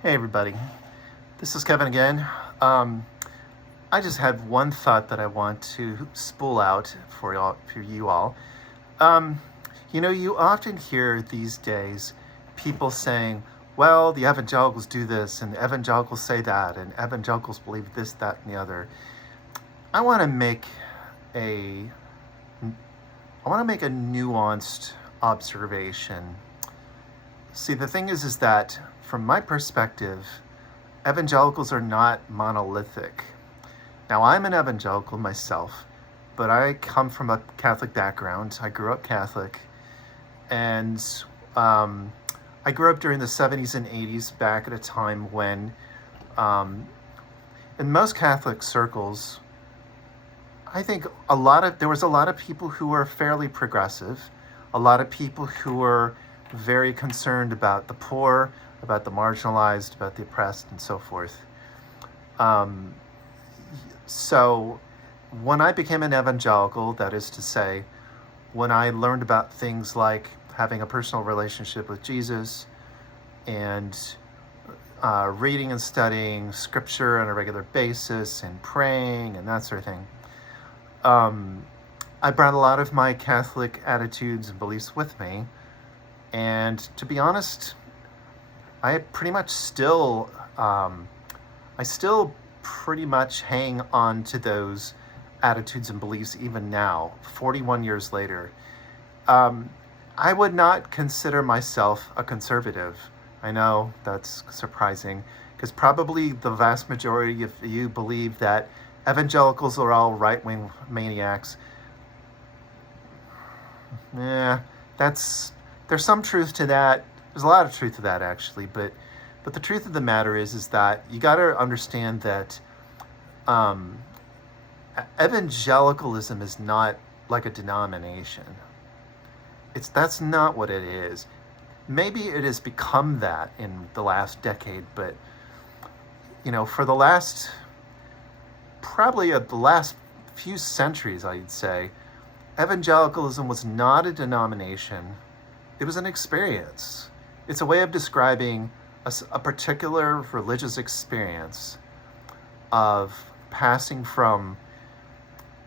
Hey everybody, this is Kevin again. Um, I just had one thought that I want to spool out for you all. Um, you often hear these days people saying, "Well, the evangelicals do this, and the evangelicals say that, and evangelicals believe this, that, and the other." I want to make a I want to make a nuanced observation. See, the thing is that from my perspective, evangelicals are not monolithic. Now, I'm an evangelical myself, but I come from a Catholic background. I grew up Catholic, and um, I grew up during the 70s and 80s, back at a time when, um, in most Catholic circles, I think there was a lot of people who were fairly progressive, a lot of people who were very concerned about the poor, about the marginalized, about the oppressed, and so forth. Um, so when I became an evangelical, that is to say, when I learned about things like having a personal relationship with Jesus and reading and studying scripture on a regular basis and praying and that sort of thing, I brought a lot of my Catholic attitudes and beliefs with me. And to be honest, I pretty much still, I still pretty much hang on to those attitudes and beliefs even now, 41 years later. I would not consider myself a conservative. I know that's surprising, because probably the vast majority of you believe that evangelicals are all right-wing maniacs. Yeah, there's some truth to that. There's a lot of truth to that, actually, but the truth of the matter is that you got to understand that um, evangelicalism is not like a denomination. That's not what it is. Maybe it has become that in the last decade, but for the last few centuries, I'd say, evangelicalism was not a denomination. It was an experience. It's a way of describing a particular religious experience of passing from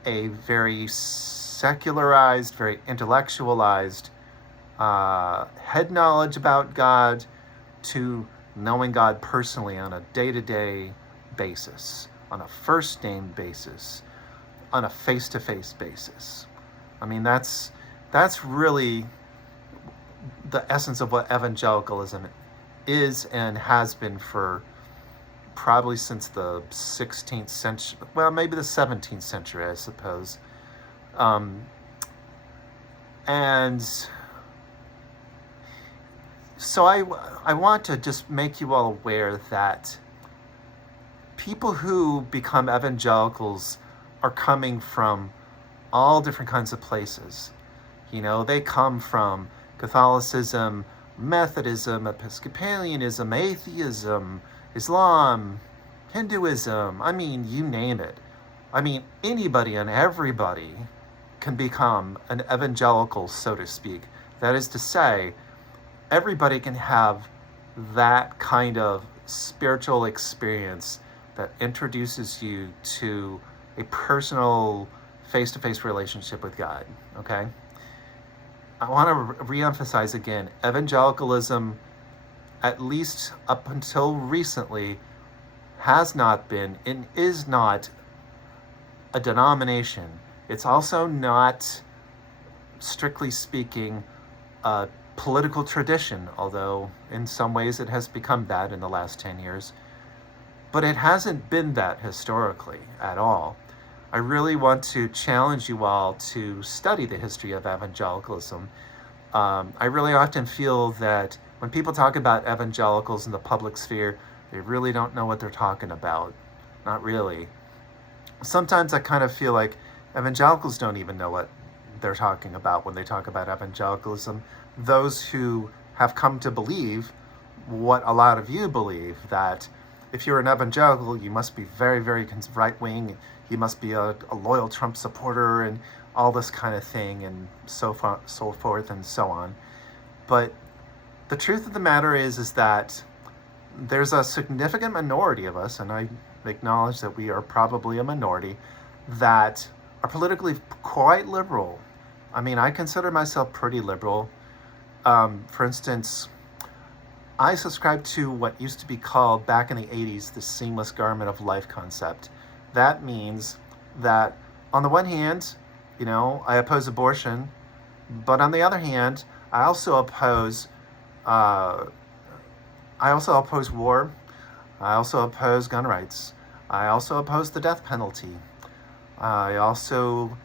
a very secularized, very intellectualized head knowledge about God to knowing God personally on a day-to-day basis, on a first-name basis, on a face-to-face basis. I mean, that's really the essence of what evangelicalism is and has been for probably since the 16th century, well, maybe the 17th century, I suppose. And so I want to just make you all aware that people who become evangelicals are coming from all different kinds of places. They come from Catholicism, Methodism, Episcopalianism, atheism, Islam, Hinduism. I mean, you name it. I mean, anybody and everybody can become an evangelical, so to speak. That is to say, everybody can have that kind of spiritual experience that introduces you to a personal face-to-face relationship with God, okay? I want to reemphasize again, evangelicalism, at least up until recently, has not been and is not a denomination. It's also not, strictly speaking, a political tradition, although in some ways it has become that in the last 10 years. But it hasn't been that historically at all. I really want to challenge you all to study the history of evangelicalism. I really often feel that when people talk about evangelicals in the public sphere, they really don't know what they're talking about. Not really. Sometimes I kind of feel like evangelicals don't even know what they're talking about when they talk about evangelicalism. Those who have come to believe what a lot of you believe, that if you're an evangelical, you must be very, very right-wing, you must be a loyal Trump supporter, and all this kind of thing, and so forth and so on. But the truth of the matter is that there's a significant minority of us, and I acknowledge that we are probably a minority, that are politically quite liberal. I mean, I consider myself pretty liberal. For instance, I subscribe to what used to be called back in the 80s the seamless garment of life concept. That means that on the one hand, I oppose abortion, but on the other hand, I also oppose war. I also oppose gun rights. I also oppose the death penalty. I also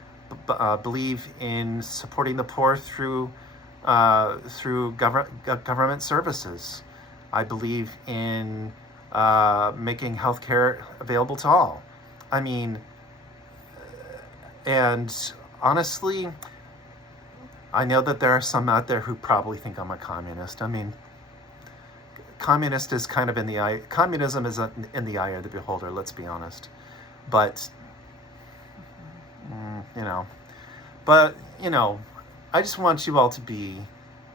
believe in supporting the poor through government services. I believe in making healthcare available to all. I mean, and honestly, I know that there are some out there who probably think I'm a communist. I mean, communist is kind of in the eye. Communism is in the eye of the beholder. Let's be honest. But you know, I just want you all to be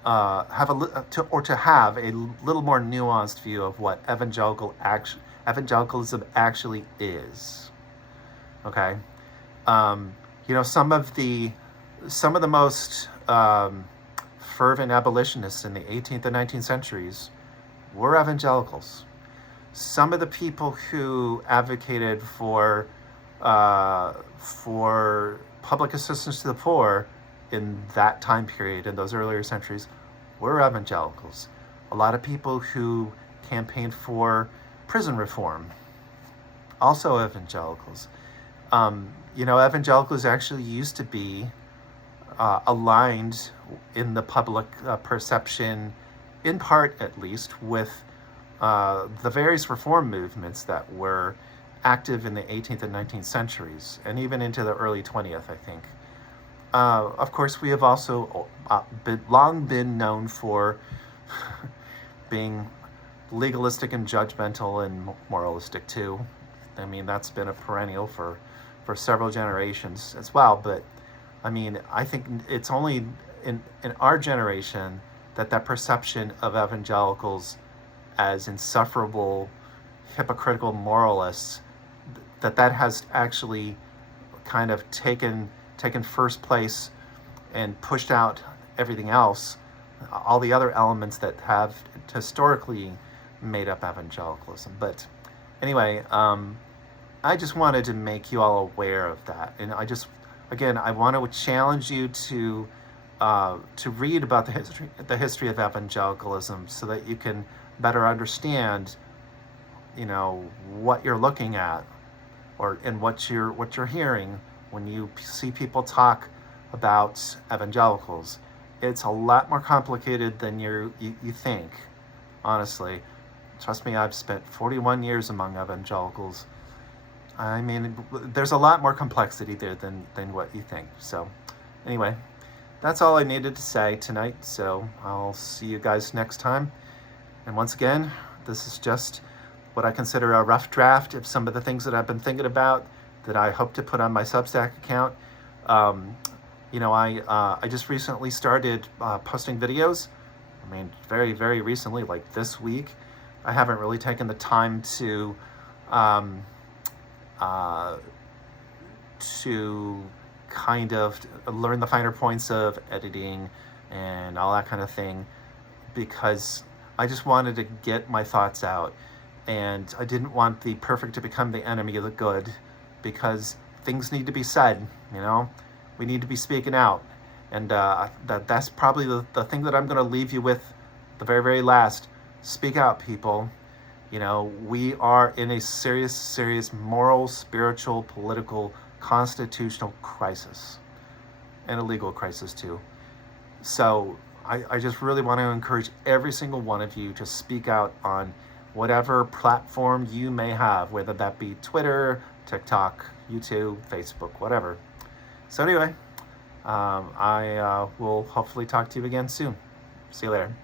have a little more nuanced view of what evangelicalism actually is. Okay, some of the most fervent abolitionists in the 18th and 19th centuries were evangelicals. Some of the people who advocated for public assistance to the poor in that time period, in those earlier centuries, were evangelicals. A lot of people who campaigned for prison reform, also evangelicals. Evangelicals actually used to be aligned in the public perception, in part at least, with the various reform movements that were active in the 18th and 19th centuries, and even into the early 20th, I think. Of course, we have also long been known for being legalistic and judgmental and moralistic too. I mean, that's been a perennial for several generations as well. But I mean, I think it's only in our generation that perception of evangelicals as insufferable, hypocritical moralists, that has actually kind of taken first place and pushed out everything else, all the other elements that have historically made up evangelicalism. But anyway, I just wanted to make you all aware of that, and I want to challenge you to read about the history of evangelicalism, so that you can better understand, what you're looking at, and what you're hearing when you see people talk about evangelicals. It's a lot more complicated than you think. Honestly, trust me, I've spent 41 years among evangelicals. I mean, there's a lot more complexity there than what you think. So anyway, that's all I needed to say tonight. So I'll see you guys next time. And once again, this is just what I consider a rough draft of some of the things that I've been thinking about that I hope to put on my Substack account. I just recently started posting videos. I mean, very, very recently, like this week. I haven't really taken the time to kind of learn the finer points of editing and all that kind of thing, because I just wanted to get my thoughts out, and I didn't want the perfect to become the enemy of the good, because things need to be said. We need to be speaking out, and that's probably the thing that I'm going to leave you with, the very, very last. Speak out, people. We are in a serious moral, spiritual, political, constitutional crisis, and a legal crisis too. So I just really want to encourage every single one of you to speak out on whatever platform you may have, whether that be Twitter, TikTok, YouTube, Facebook, whatever. So anyway, I will hopefully talk to you again soon. See you later.